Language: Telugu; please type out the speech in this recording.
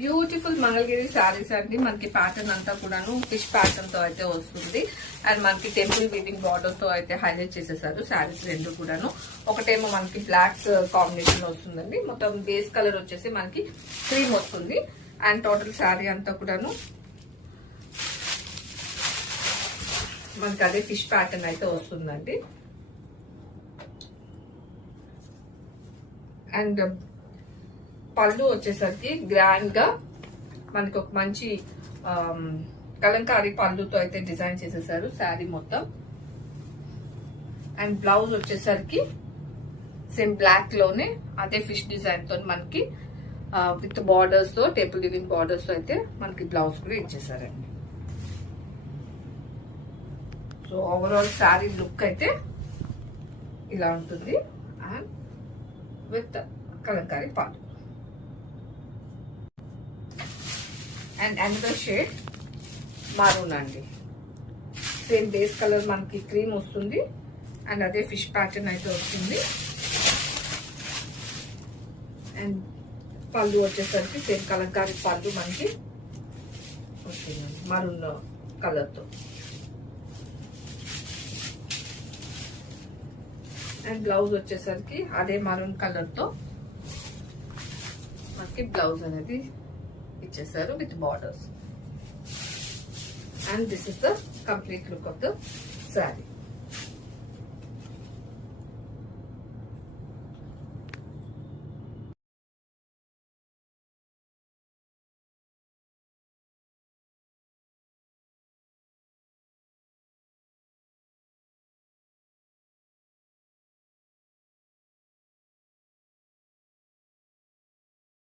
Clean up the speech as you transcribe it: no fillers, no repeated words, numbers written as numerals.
బ్యూటిఫుల్ మంగళగిరి శారీస్ అండి. మనకి ప్యాటర్న్ అంతా కూడాను ఫిష్ ప్యాటర్న్ తో అయితే వస్తుంది. అండ్ మనకి టెంపుల్ వీవింగ్ బార్డర్ తో అయితే హైలైట్ చేసేసారు శారీస్ రెండు కూడాను. ఒకటేమో మనకి బ్లాక్ కాంబినేషన్ వస్తుందండి. మొత్తం బేస్ కలర్ వచ్చేసి మనకి క్రీమ్ వస్తుంది. అండ్ టోటల్ శారీ అంతా కూడాను మనకి అదే ఫిష్ ప్యాటర్న్ అయితే వస్తుందండి. అండ్ పళ్ళు వచ్చేసరికి గ్రాండ్ గా మనకి ఒక మంచి కలంకారీ పళ్ళుతో అయితే డిజైన్ చేసేసారు శారీ మొత్తం. అండ్ బ్లౌజ్ వచ్చేసరికి సేమ్ బ్లాక్ లోనే అదే ఫిష్ డిజైన్ తో మనకి విత్ బార్డర్స్ తో టేబుల్ లివింగ్ బార్డర్స్ తో అయితే మనకి బ్లౌజ్ కూడా ఇచ్చేసారండి. సో ఓవరాల్ శారీ లుక్ అయితే ఇలా ఉంటుంది. అండ్ విత్ కలంకారీ పళ్ళు. అండ్ అనదర్ షేడ్ మారూన్ అండి. సేమ్ బేస్ కలర్ మనకి క్రీమ్ వస్తుంది. అండ్ అదే ఫిష్ ప్యాటర్న్ అయితే వస్తుంది. అండ్ పళ్ళు వచ్చేసరికి సేమ్ కలంకారీ పళ్ళు మనకి వస్తుందండి మరూన్ కలర్ తో. అండ్ బ్లౌజ్ వచ్చేసరికి అదే మరూన్ కలర్ తో మనకి బ్లౌజ్ అనేది ఇచ్చేసారు with borders. And this is the complete look of the sari.